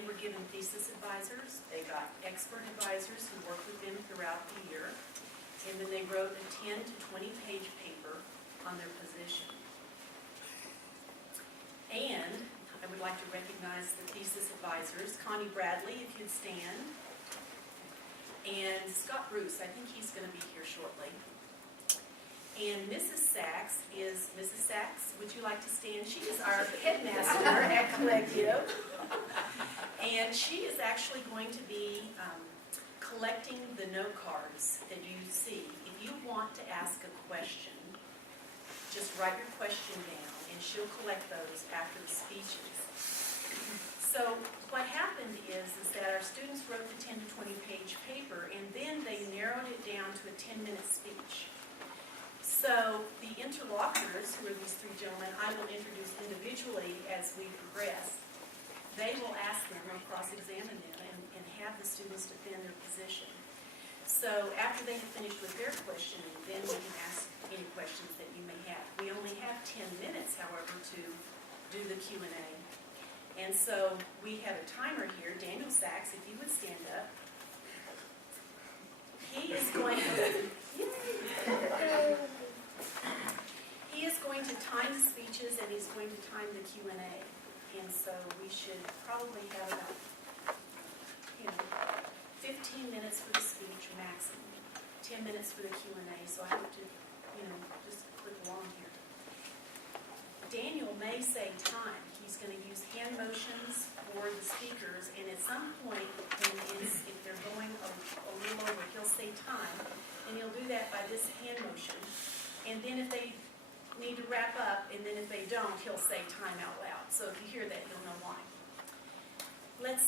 they were given thesis advisors. They got expert advisors who worked with them throughout the year. And then they wrote a 10 to 20 page paper on their position. And I would like to recognize the thesis advisors, Connie Bradley, if you'd stand, and Scott Bruce. I think he's going to be here shortly. And Mrs. Sachs is, Mrs. Sachs, would you like to stand? She is our headmaster at Collective. And she is actually going to be collecting the note cards that you see. If you want to ask a question, just write your question down, and she'll collect those after the speeches. So what happened is that our students wrote the 10 to 20 page paper, and then they narrowed it down to a 10-minute speech. So the interlocutors, who are these three gentlemen, I will introduce individually as we progress. They will ask them or cross-examine them and have the students defend their position. So after they have finished with their questioning, then we can ask any questions that you may have. We only have 10 minutes, however, to do the Q&A. And so we have a timer here. Daniel Sachs, if you would stand up. He is going to time the speeches, and he's going to time the Q&A. And so we should probably have about 15 minutes for the speech maximum, 10 minutes for the Q&A. So I have to, just click along here. Daniel may say time. He's going to use hand motions for the speakers, and at some point, if they're going a little over, he'll say time, and he'll do that by this hand motion. And then if they need to wrap up, and then if they don't, he'll say time out loud. So if you hear that, you'll know why. Let's